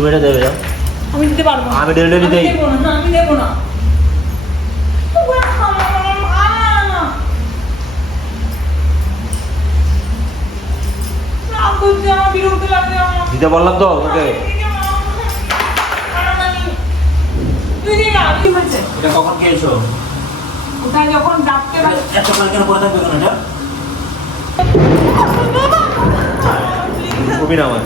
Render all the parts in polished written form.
তুমি এটা দেবে যাও। আমি দিতে পারবো না। আমি ডেলিভারি দেই। দেবো না, আমি দেবো না। দিতে বললাম তো ওকে। এটা কখন খেয়েছো? ওটা যখন ডাকতে এত কাল কেন পরে থাকবে কেন এটা? কবি না আমার।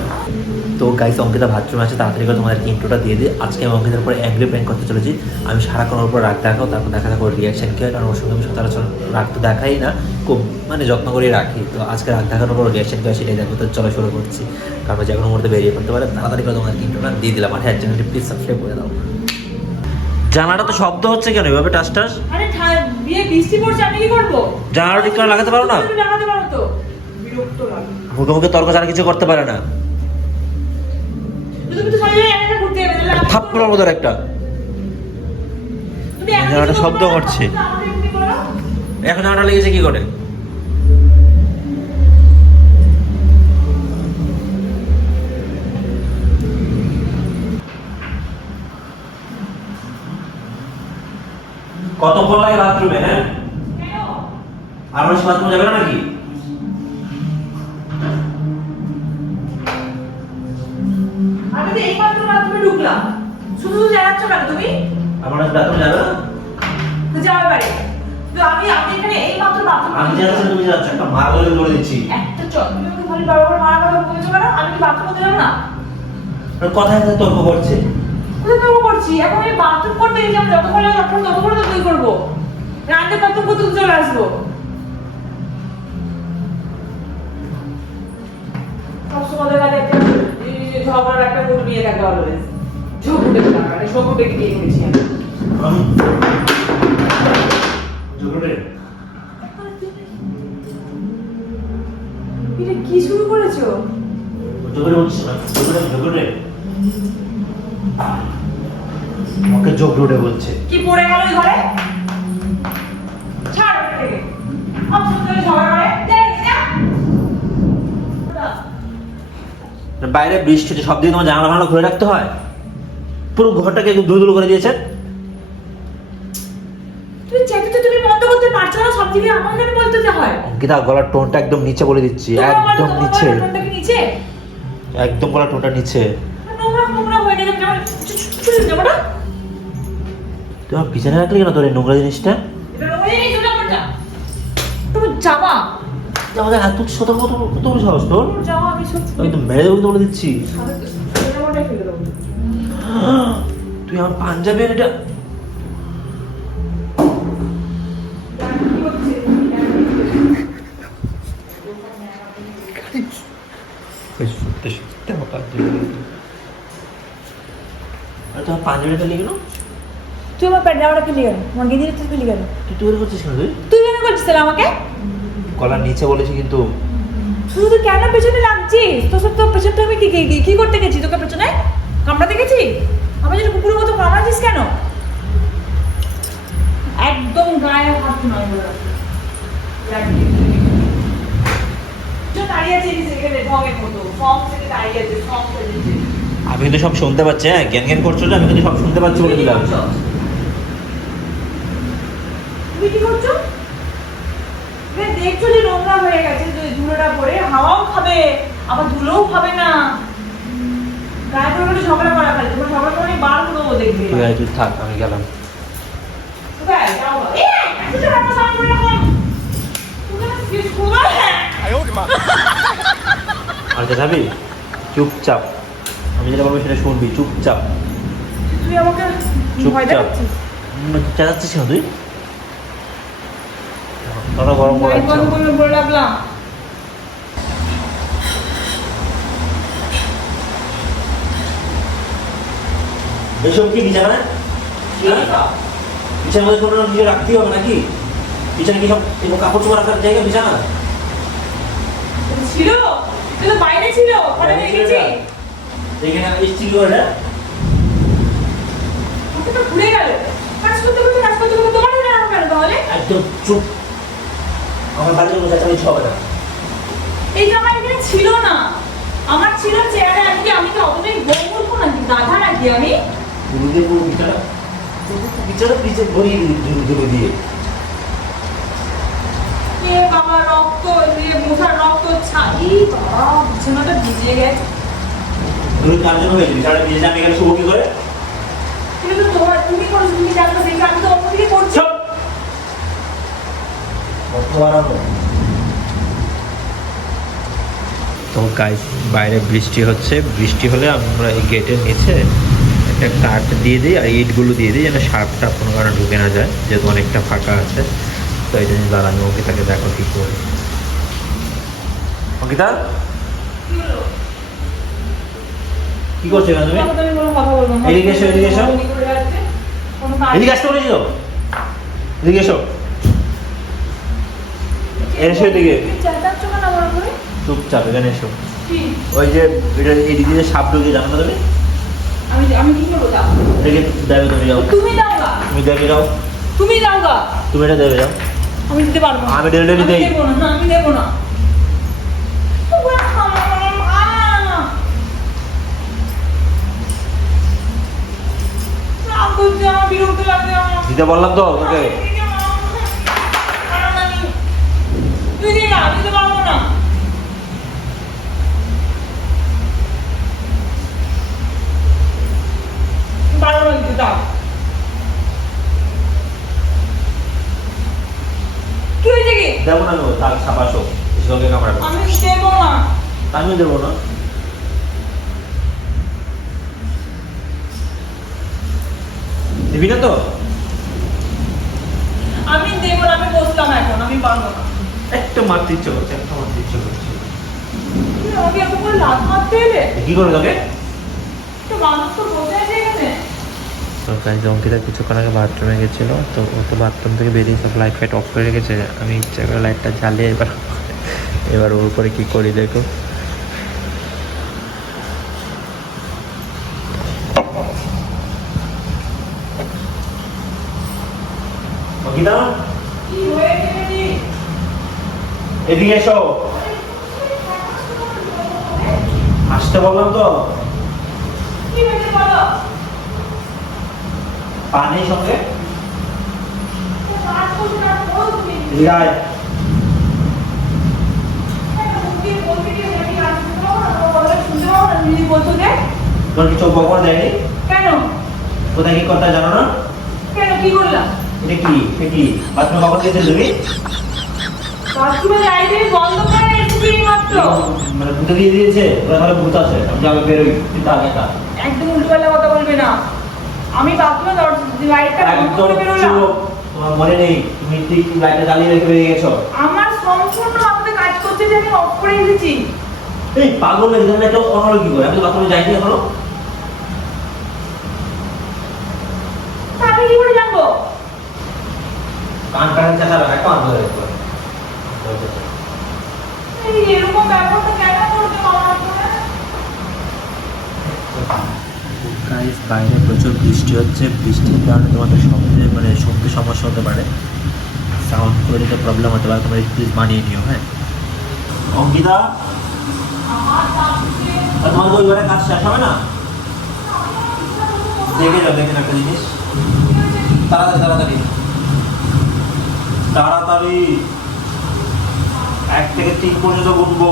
তো গাইস অঙ্কিতা বাথরুমে আছে, তাড়াতাড়ি করে তোমাদের ইন্ট্রোটা দিয়ে দিই। আজকে আমি অঙ্কিতার উপরে অ্যাংরি প্র্যাঙ্ক করতে চলেছি। আমি সারাক্ষণ ওর উপর রাগ দেখাও, তারপর দেখা যাক ওর রিয়াকশন কী হয়। কারণ ওর সঙ্গে আমি সচরাচর রাগ তো দেখাই না, খুব মানে যত্ন করেই রাখি। তো আজকে রাগ দেখানোর পর রিয়াকশন কী হয় সেটাই দেখো। তো চলো শুরু করছি, কারণ যে কোনো মুহূর্তে বেরিয়ে পড়তে পারে। তাড়াতাড়ি করে তোমাদের ইন্ট্রোটা দিয়ে দিলাম। আর হ্যাঁ, চ্যানেলটি প্লিজ সাবস্ক্রাইব করে দাও। জানাটা তো শব্দ হচ্ছে কেন এভাবে টাস টাস? আরে বিয়ে বৃষ্টি পড়ছে, আমি কি করবো? জানাটা ঠিক করে লাগাতে পারো না? লাগাতে পারো তো। বিরক্ত লাগে। মুখে মুখে তর্ক ছাড়া কিছু করতে পারে না। তুমি তো সবাই একা ঘুরতে যাবে, তাহলে আমি থাপ্পড় মতো একটা তুমি একা জানাটা কিছু শব্দ করো না, করছে। আমাকে এমনি করো। এখন জানাটা লেগেছে কি করে? কতক্ষণ লাগে বাথরুমে? হ্যাঁ, কেন? আর মানুষ বাথরুমে যাবে না নাকি? আমি তো এইমাত্র বাথরুমে ঢুকলাম, শুধু শুধু জানাচ্ছ কেন তুমি? আর মানুষ বাথরুমে যাবে না? তো যাওয়ার বাড়ি। তো আমি এখানে এইমাত্র বাথরুমে আমি জানাচ্ছি তুমি যাচ্ছ, একটা মার বলে ধরে দিচ্ছি। একটা চল, তুমি আমাকে খালি বারবার মারা কথা বলছো কেন? আমি কি বাথরুম করতে যাবো না? আর কথায় কথায় তর্ক করছে। কোথায় তর্ক করছি? এখন আমি বাথরুম করতে গেছিলাম, যতক্ষণ লাগে ততক্ষণ তো তুই করবো। রান্না বাথরুম করতে চলে আসবো। সবসময় দেখা যায় একটা ঝগড়ার একটা মুড নিয়ে থাকে অলওয়েজ। ঝগড়ে থাকে, ঝগড়ে বিয়ে করেছি আমি। ঝগড়ে এটা কি শুরু করেছো? ঝগড়ে হচ্ছে না, ঝগড়ে ওকে ঝগড়ে বলছে। কি পড়ে গেল ওই ঘরে? ছাড় ওটা থেকে। অপশন ধরে ঝগড়া করে দেখ না। বাইরে বৃষ্টি হচ্ছে, সব দিকে তোমার জানালা ফানালা খুলে রাখতে হয়? পুরো ঘরটাকে একদম ধুলো করে দিয়েছে। তুমি চেতে তুমি বন্ধ করতে পারছো না, সব দিকে আমার নামে বলতে হয়। অঙ্কিতা গলার টোনটা একদম নিচে বলে দিচ্ছি, একদম নিচে, নিচে একদম গলার টোনটা নিচে। নোংরা নোংরা হয়ে গেছে যেমন জামাটা। তোমার পিছনে রাখলি কেন তোর এই নোংরা জিনিসটা? এটা নোংরা জিনিস ওটা আমারটা। তোমার জামা, আমাদের হাত তুলছি শত কত কত সাহস তোর? তোমার জামা আমি সত্যি আমি তো মেরে দেবো বলে দিচ্ছি। জামাটাই ফেলে দেবো। তুই আমার পাঞ্জাবি এটা কি হচ্ছে? তোমার পাঞ্জাবিটা ফেলে গেল? তুই আমার প্যান্ট জামাটা ফেলে গেল, আমার গেঞ্জিটা তুই ফেলে গেল। তুই তুই করছিস না? তুই তুই কেন করছিস তাহলে আমাকে? গলার নিচে বলেছি কিন্তু। শুধু তুই কেন পেছনে লাগছিস? তোর সব তোর পেছনে আমি কি করতে গেছি? তোকে পেছনে কামড়াতে গেছি? আমি যেন কুকুরের মতো কামড়াচ্ছিস কেন? একদম গায়ে হাত নয় বলে রাখি। দাঁড়িয়ে আছে সেখানে ঢঙের মতো, ফর্ম থেকে দাঁড়িয়ে আছে, ফর্ম থেকে। আমি কিন্তু সব শুনতে পাচ্ছি। হ্যাঁ, জ্ঞান জ্ঞান করছো যে আমি কিন্তু সব শুনতে পাচ্ছি বলে দিলাম। তুমি কি করছো? দেখছো যে নোংরা হয়ে গেছে, ধুলোটা পড়ে হাওয়াও খাবে আবার ধুলোও খাবে না। গায়ে পড়ে ঝগড়া করা খালি, তোমার ঝগড়া করে বার করে দেবো দেখবে। তুই থাক, আমি গেলাম। কোথায় যাও? এত রান্না সামনে করে রাখো। কোথায় শেষ করবে? আর যাবি চুপচাপ, আমি যেটা বলবো সেটা শুনবি চুপচাপ। তুই আমাকে ভয় চুপচাপ দেখাচ্ছিস? চেঁচাচ্ছিস না তুই? কথা গরম করে বন্ধ করে বলে রাখলাম। এসব কি বিছানা? বিছানার মধ্যে কোনো কিছু রাখতেই হবে নাকি? বিছানা কি সব কাপড় চোপড় রাখার জায়গা বিছানা? ছিল, কিন্তু বাইরে ছিল, ওখানে রেখেছি। এখানে স্টিল করে ওটা ঘুরে গেল। কাজ করতে তোমার না কেন তাহলে? একদম চুপ। আমার বাড়ির লোক চেঁচামেচি হবে না। এই জামা এখানে ছিল না, আমার ছিল চেয়ারে। আজকে আমি তো অতটাই গম্ভীর নাকি গাধা নাকি আমি? ধুলো দিয়ে পুরো বিছানা পিছে ভরিয়ে দিবি ধুলো দিয়ে। এ বাবা রক্ত দিয়ে মুখার রক্ত ছাই বাবা বিছানাটা ভিজে গেছে। ধুলো কার জন্য হয়েছে? বিছানাটা ভিজে আমি এখানে শুভ কি করে? কিন্তু তোমার তুমি করেছো, তুমি জানো দেখে আমি তো অন্যদিকে করছি। তো গাইস বাইরে বৃষ্টি হচ্ছে, বৃষ্টি হলে আমরা এই গেটের নিচে একটা কাঠ দিয়ে দিই আর ইটগুলো দিয়ে দিই যেন সাপ টাপ কোনো কারণে ঢুকে না যায়, যেহেতু অনেকটা ফাঁকা আছে। তো এই জন্য দাঁড়া আমি অঙ্কিতাকে দেখো কি করে। অঙ্কিতা কি হলো? কি করছো এখানে তুমি? তোমার সাথে আমি কোনো কথা বলবো না। এদিকে এসো, এদিকে এসো। বমি করে যাচ্ছে। কোনো কাজ এদিকে আসতে বলেছি তো, এদিকে এসো, এসো এদিকে। তুমি চেঁচাচ্ছ কেন আমার উপরে? চুপচাপ এখানে এসো। কি? ওই যে এটা এদিকে যে সাপ ঢুকে জানো না তুমি? আমি কি করবো যাও? এদিকে দেবে, তুমি যাও, তুমি দাও গা। তুমি দেবে যাও, তুমি দাও গা। তুমি এটা দেবে যাও। আমি দিতে পারবো না। আমি ডেলিভারি আমি দেই। দেবো না, না, আমি দেবো না। রাগ করছে, আমার বিরক্ত লাগছে আমার। দিতে বললাম তো তোকে। তুই দিই না, দিতে পারবো না। পারবো না দিতে, দাও। কি হয়েছে কি? দেবো না গো, তার সাপ আসো, সঙ্গে কামড়াবো। আমি দেবো না। আমিও দেবো না। দিবি না তো? আমি দেবো না, আমি বসলাম এখন, আমি পারবো না। একটা মারতে ইচ্ছে করছে, একটা মারতে ইচ্ছে করছে। তুমি আমাকে এত করে লাথ মারতে এলে? কি করবে তোকে? তো মানুষ তো বসে আছে এখানে। তো গাইজ অঙ্কিতা কিছুক্ষণ আগে বাথরুমে গেছিল, তো ও তো বাথরুম থেকে বেরিয়ে সব লাইট ফাইট অফ করে রেখেছে। আমি ইচ্ছা করে লাইটটা জ্বালিয়ে এবার ওর উপরে কি করি দেখো। অঙ্কিতা কি হয়েছে নাকি? এদিকে এসো, আসতে বললাম তো। কি হয়েছে বলো? পানি সঙ্গে রাগ করছো না, বলো তুমি। এদিকে আয়। কি বলতে কি নাকি আসতে পারবো না, তোমার কথাটা শুনতে পাবো না, তুমি বলছো যে? তোর কি চোখ বকর দেয়নি? কেন? কোথায় কি করতে হয় জানো না? কেন কি করলাম? এটা কি? এটা কি বাথরুমে বকর দিয়েছিল তুমি? বাথরুমে লাইট বন্ধ করে এসেছি মাত্র। মানে ভূতে দিয়ে দিয়েছে? ওরা তাহলে ভূত আছে, আমি যাবে বেরোই, কিন্তু আগে কা একদম উল্টোপাল্টা কথা বলবে না। আমি বাথরুমে লাইটটা বন্ধ একদম করে বেরোলাম। চুপ। তোমার মনে নেই তুমি ঠিক লাইটটা জ্বালিয়ে রেখে বেরিয়ে গেছো? আমার সম্পূর্ণ মাথাতে কাজ করছে যে আমি অফ করে এসেছি। এই পাগল হয়ে গেছে, এটা অন হলো কি করে? আমি তো বাথরুমে যাইনি এখনো। তা আমি কি করে জানবো? কান কানে চাকা রাখা কান ধরে রাখো। এই এরকম ব্যাপারটা কেন করতে আমার উপরে? গাইস বাইরে প্রচুর বৃষ্টি হচ্ছে, বৃষ্টির কারণে তোমাদের শব্দে মানে শুনতে সমস্যা হতে পারে, সাউন্ড কোয়ালিটিতে প্রবলেম হতে পারে, তোমরা প্লিজ মানিয়ে নিও। হ্যাঁ অঙ্কিতা, আমার কাছে তোমার ওইবারে কাজ শেষ হবে না? দেখে যাও, দেখেন একটা জিনিস, তাড়াতাড়ি তাড়াতাড়ি তাড়াতাড়ি 1 থেকে 3 পর্যন্ত গুনবো।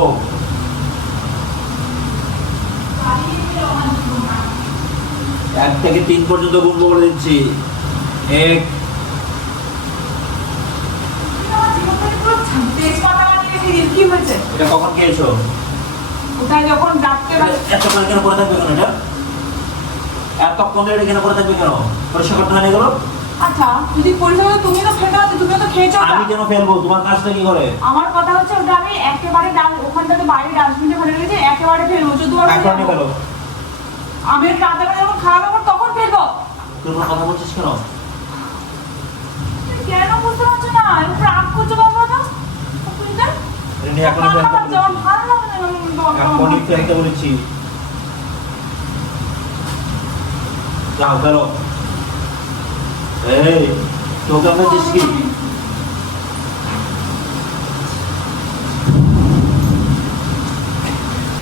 1 থেকে 3 পর্যন্ত গুনবো বলে দিচ্ছি। 1 তেজপাতা বানিয়ে দিয়ে কি হয়েছে? এটা কখন খেয়েছো? ওটা যখন ডাক্তার এতক্ষণ কেন পড়ে থাকবে কেন? এটা এতক্ষণ এটা কেন পড়ে থাকবে কেন? পরিষ্কার করতে হয় না এগুলো? আচ্ছা যদি পরিষ্কার করে তুমি তো ফেলে দাও, তুমি তো খেয়েছো ওটা। আমি কেন ফেলবো? তোমার কাজটা কি করে? আমার কথা হচ্ছে ওটা আমি একেবারে ওখানটাতে বাইরে ডাস্টবিনে ফেলে রেখেছি, একেবারে ফেলবো 14 বার এখন ফেলবো। ফেলো। আমি রাতে বেলা যখন খাওয়া দাওয়া তখন ফেলবো। তোর কোনো কথা বলছিস কেন? তুমি কেন বুঝতে পারছো না? এরকম রাগ করছো বাবা না? তুমি না? এটা নিয়ে এখনই ফেলতে বলেছি। আমার ভালো লাগে না এরকম বাবা। এখনই ফেলতে বলেছি। যাও ফেলো। এই তোকে আমরা দিচ্ছি কি?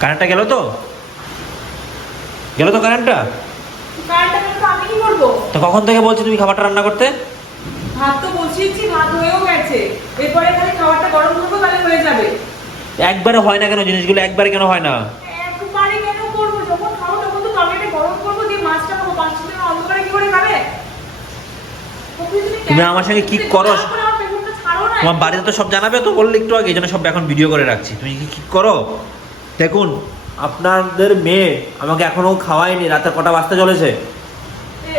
কারেন্টটা গেল তো? গেল তো কারেন্টটা। কারেন্টটা গেলে তো আমি কি করবো? তো কখন থেকে বলছি তুমি খাবারটা রান্না করতে? ভাত তো বসিয়েছি, ভাত হয়েও গেছে, এরপরে খালি খাবারটা গরম করবো, তাহলে হয়ে যাবে। একবারে হয় না কেন জিনিসগুলো, একবারে কেন হয় না? একবারে কেন করবো? যখন খাবো তখন তো তরকারিটা গরম করবো, দিয়ে মাছটা খাবো। 5 মিনিট অন্ধকারে কি করে খাবে? তুমি আমার সঙ্গে কি করো? আমার পেছনটা ছাড়ো না। তোমার বাড়িতে তো সব জানাবে, তো বললে একটু আগে, এই জন্য সব এখন ভিডিও করে রাখছি। তুমি কি করো দেখুন, আপনাদের মেয়ে আমাকে এখনো খাওয়ায়নি, রাতে কটা বাজতে চলেছে।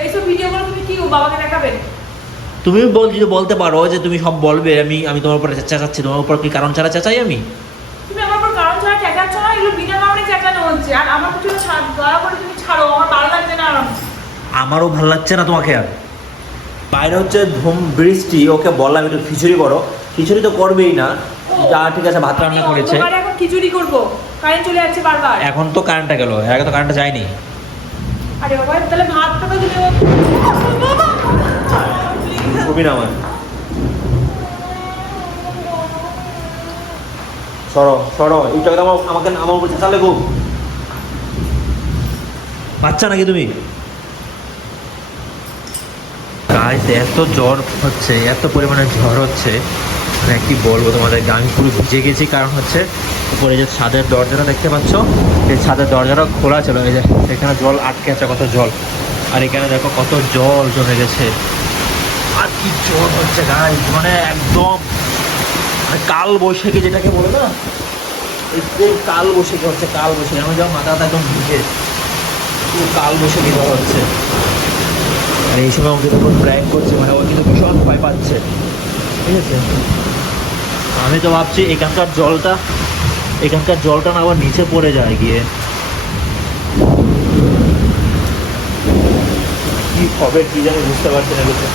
এইসব ভিডিওগুলো তুমি কি বাবাকে দেখাবে? তুমি বলতে পারো যে তুমি সব বলবে, আমি তোমার উপরে চেঁচাচ্ছি, তোমার উপর কি কারণ ছাড়া চেঁচাই আমি? তুমি আমার উপর কারণ ছাড়া চেঁচাচ্ছ না, এগুলো বিনা কারণে চেঁচানো হচ্ছে। আর আমার কিছু দয়া করে তুমি ছাড়ো, আমার ভালো লাগছে না। আমারও ভালো লাগছে না তোমাকে। আর বাইরে হচ্ছে ধুম বৃষ্টি, ওকে বললাম একটু খিচুড়ি করো, খিচুড়ি তো করবেই না। যা ঠিক আছে, ভাত রান্না করেছে। এখন খিচুড়ি করবো, কারেন্ট চলে যাচ্ছে বারবার। এখন তো কারেন্টটা গেল, এর আগে তো কারেন্টটা যায়নি। আরে বাবা, তাহলে ভাতটা তো দিলে খুবই না আমার সরো সরো, এই টাকা আমাকে আমার উপর চালে খুব বাচ্চা নাকি তুমি? গাইস এত জ্বর হচ্ছে, এত পরিমাণে ঝড় হচ্ছে, মানে কি বলবো তোমাদেরকে, আমি পুরো ভিজে গেছি। কারণ হচ্ছে উপরে যে ছাদের দরজাটা দেখতে পাচ্ছ, এই ছাদের দরজাটা খোলা ছিল, এই যে এখানে জল আটকে আছে, কত জল। আর এখানে দেখো কত জল জমে গেছে। আর কি জ্বর হচ্ছে গাইস, মানে একদম কাল বৈশাখী যেটাকে বলে না, এই কাল বৈশাখী হচ্ছে, কাল বৈশাখী। আমি যখন মাথাটা একদম ভিজে, পুরো কাল বৈশাখী জ্বর হচ্ছে। আর এই সময় ওকে তখন প্র্যাঙ্ক করছে, মানে ও কিন্তু ভীষণ ভয় পাচ্ছে, ঠিক আছে। আমি তো ভাবছি এখানকার জলটা না আবার নিচে পড়ে যায় গিয়ে, কি হবে কি জানি বুঝতে পারছি না কিছু।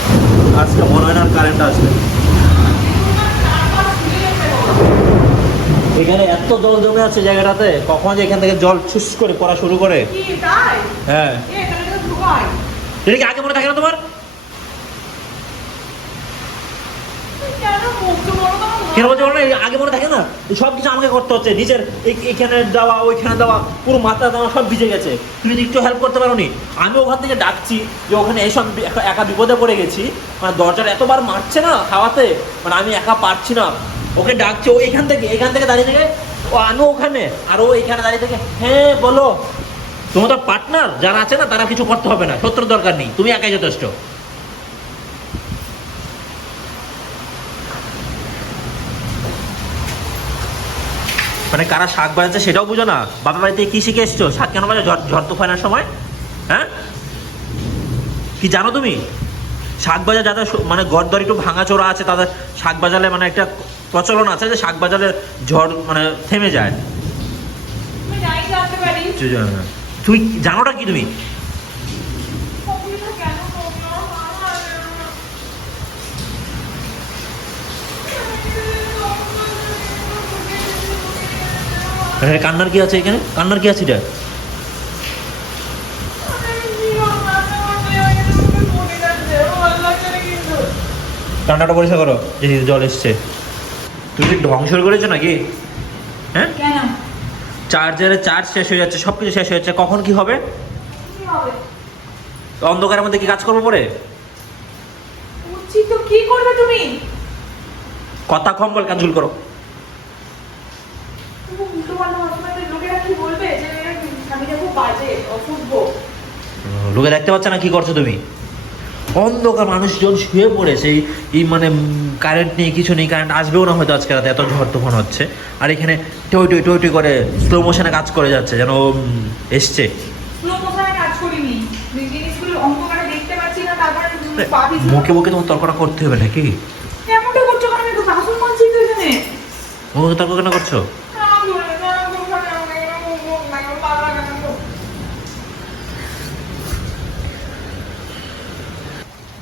আজকে মনে হয় না কারেন্ট আসবে। এখানে এত জল জমে আছে জায়গাটাতে, কখন যে এখান থেকে জল ছুস করে পড়া শুরু করে। হ্যাঁ, এটা কি আগে মনে থাকে না তোমার? কেন বলতে পারো না? আগে মনে থাকে না? সব কিছু আমাকে করতে হচ্ছে, নিজের এইখানে দেওয়া, ওইখানে দেওয়া, পুরো মাথা দেওয়া সব ভিজে গেছে। তুমি একটু হেল্প করতে পারো নি? আমি ওখান থেকে ডাকছি যে ওখানে এইসব একা বিপদে পড়ে গেছি, মানে দরজাটা এতবার মারছে না হাওয়াতে, মানে আমি একা পারছি না। ওকে ডাকছি, ও এখান থেকে দাঁড়িয়ে থেকে, ও আমি ওখানে, আর ও এখানে দাঁড়িয়ে থেকে হ্যাঁ বলো। তোমার তো পার্টনার যারা আছে না, তারা কিছু করতে হবে না, শত্রুর দরকার নেই, তুমি একাই যথেষ্ট। মানে কারা শাক বাজাচ্ছে সেটাও বুঝো না? বাপা বাড়িতে কি শিখে এসছো? শাক কেন বাজা ঝড় তুফানের সময়? হ্যাঁ, কি জানো তুমি? শাক বাজা যাদের মানে ঘর দর একটু ভাঙাচোরা আছে, তাদের শাক বাজালে মানে একটা প্রচলন আছে যে শাক বাজালে ঝড় মানে থেমে যায়। তুই জানোটা কি তুমি? কান্নার কি আছে এখানে? কান্নার কি আছে এটা? কান্নাটা পরিষ্কার করো, যে জল এসছে। তুমি কি ধ্বংস করেছো নাকি? হ্যাঁ, চার্জারে চার্জ শেষ হয়ে যাচ্ছে, সবকিছু শেষ হয়ে যাচ্ছে, কখন কি হবে? অন্ধকারের মধ্যে কি কাজ করবো পরে? তো কি করবে তুমি? কথা কম বল, কাজগুলো করো। লোকে দেখতে পাচ্ছে না কি করছো তুমি? অন্ধকার, মানুষজন শুয়ে পড়েছে, এই মানে কারেন্ট নেই, কিছু নেই, কারেন্ট আসবেও না হয়তো আজকে রাতে, এত ঝড় তুফান হচ্ছে। আর এখানে টই টই টই টই করে স্লো মোশনে কাজ করে যাচ্ছে, যেন এসছে। মুখে মুখে তোমার তর্কটা করতে হবে নাকি? মুখে তর্ক কেন করছো?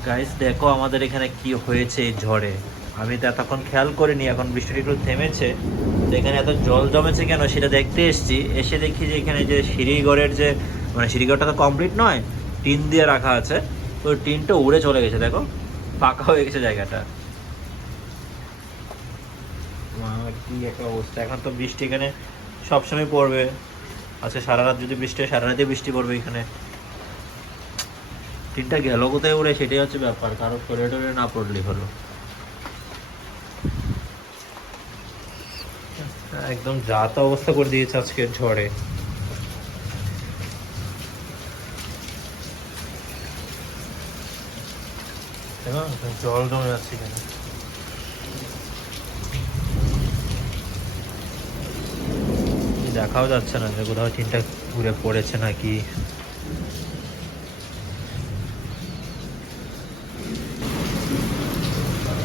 গাইস দেখো আমাদের এখানে কি হয়েছে এই ঝড়ে। আমি তো এতক্ষণ খেয়াল করিনি, এখন বৃষ্টিটা একটু থেমেছে। তো এখানে এত জল জমেছে কেন সেটা দেখতে এসেছি। এসে দেখি যে এখানে যে সিঁড়িঘরের যে মানে সিঁড়িঘরটা তো কমপ্লিট নয়, টিন দিয়ে রাখা আছে, তো টিনটা উড়ে চলে গেছে। দেখো ফাঁকা হয়ে গেছে জায়গাটা। কি একটা অবস্থা, এখন তো বৃষ্টি এখানে সবসময় পড়বে, আজকে সারা রাত যদি বৃষ্টি হয় সারা রাতে বৃষ্টি পড়বে এখানে। টিনটা গেল কোথায় উড়ে সেটাই হচ্ছে ব্যাপার, কারো সরে টরে না পড়লেই হলো। একদম যা তা অবস্থা করে দিয়েছে আজকের ঝড়ে। জল জমে যাচ্ছে এখানে। দেখাও যাচ্ছে না যে কোথাও টিনটা ঘুরে পড়েছে নাকি।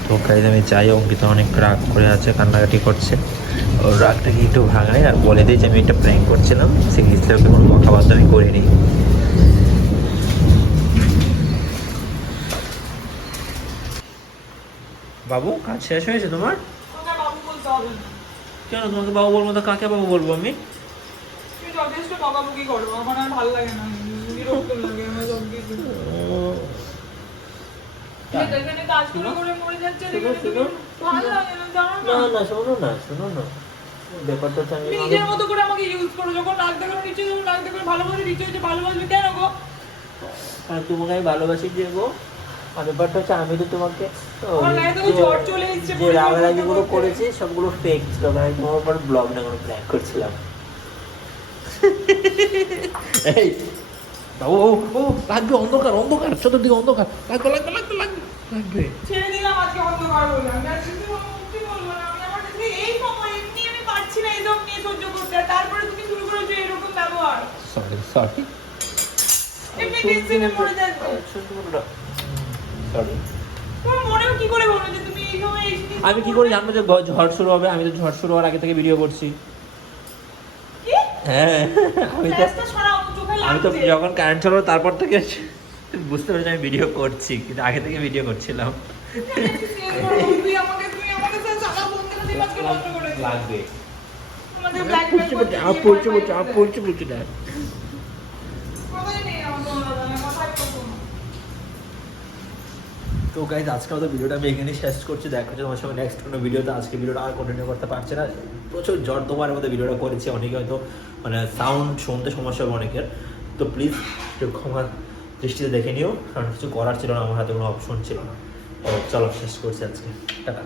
তো গাইজ আমি চাই, অঙ্কিতা অনেক রাগ করে আছে, কান্নাকাটি করছে। ওর রাগটাকে একটু ভাঙাই আর বলে দিই যে আমি একটা প্র্যাঙ্ক করছিলাম, সিরিয়াসলি ওকে কোনো কথাবার্তা আমি করিনি। বাবু কাজ শেষ হয়েছে তোমার? তোকে বাবু বলতে হবে না। কেন তোমাকে বাবু বলবো তো কাকে বাবু বলবো আমি? তুমি যথেষ্ট বকাবকি করো, আমার আর ভালো লাগে না, বিরক্ত লাগে আমার সব কিছু। এখানে কাজ করে করে মরে যাচ্ছে, এখানে তুমি ভালো লাগে না, জানো না? না শোনো না ব্যাপারটা হচ্ছে আমি তুমি নিজের মতো করে আমাকে ইউজ করো, যখন রাখতে করো নিচে, যখন রাখতে করো ভালোবাসে নিচে, হচ্ছে ভালোবাসবে কেন গো? আর তোমাকে আমি ভালোবাসি যে গো, আর ব্যাপারটা হচ্ছে আমি তো তোমাকে আমার গায়ে তো জ্বর চলে এসেছে, যে রাগারাগি গুলো করেছি সবগুলো ফেক ছিল, আমি তোমার উপর ব্লগ না কোনো প্ল্যান করছিলাম। এই বাবু ও লাগবে, অন্ধকার অন্ধকার, চতুর্দিকে অন্ধকার, লাগবে। ছেড়ে দিলাম আজকে অন্ধকার হলো, আমি আর কিছু বলবো না। আমি আমার কাছে এই সময় এমনি আমি পারছি না এসব নিয়ে সহ্য করতে, আর তারপরে তুমি শুরু করেছো এরকম ব্যবহার। সরি এমনি টেনশনে পড়ে যাচ্ছে। সরি। তোমার মনেও কি করে হলো যে তুমি এই সময় এই জিনিস আমি কি করে জানবো যে ঝড় শুরু হবে? আমি তো ঝড় শুরু হওয়ার আগে থেকে ভিডিও করছি। কি? হ্যাঁ ফ্ল্যাশটা ছড়াও, চোখে আমি তো লাগছে। যখন কারেন্ট চলো তারপর থেকে বুঝতে পেরেছি আমি ভিডিও করছি, কিন্তু আগে থেকে ভিডিও করছিলাম। তুই আমাকে স্যার সারা বন্ধ করে দিন, আজকে বন্ধ করে দিন। লাগবে আমাদের ব্ল্যাকমেল করতে পড়ছে না। কথাই নেই আমার কোনো দাদা, কথাই করবো না। তো গাইজ আজকে আমাদের ভিডিওটা আমি এখানেই শেষ করছি। দেখা হচ্ছে তোমার সঙ্গে নেক্সট কোনো ভিডিওতে। আজকে ভিডিওটা আর কন্টিনিউ করতে পারছে না, প্রচুর জ্বর তোমার মধ্যে ভিডিওটা করেছি। অনেকে হয়তো মানে সাউন্ড শুনতে সমস্যা হবে অনেকের, তো প্লিজ একটু ক্ষমা দৃষ্টিতে দেখে নিও, কারণ কিছু করার ছিল না, আমার হাতে কোনো অপশন ছিল না। তো চলো শেষ করছি আজকে, টাটা।